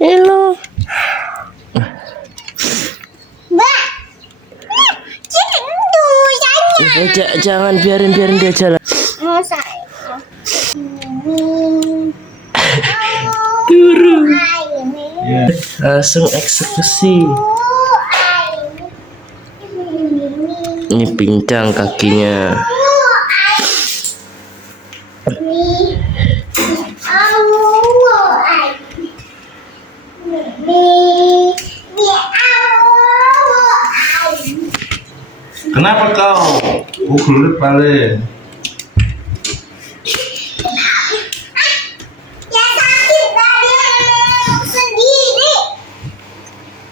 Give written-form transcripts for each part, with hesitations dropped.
Halo. Jangan biarin dia jalan. Turun. Langsung eksekusi. Ini pincang kakinya. Kenapa kau? Gelut paling. Ya sakit tadi sendiri.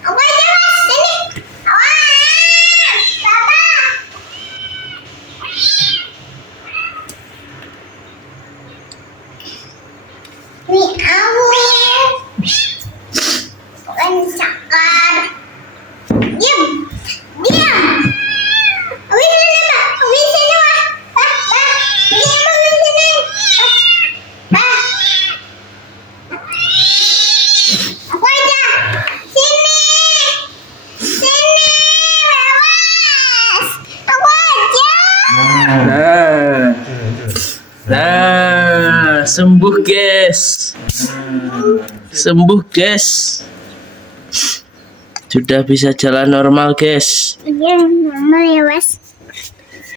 Apa aja mas? Sini. Awas, Papa. Nih aku. Bukan cakar. Diam. Nah, sembuh guys. Sembuh guys. Sudah bisa jalan normal guys. Iya, normal ya mas.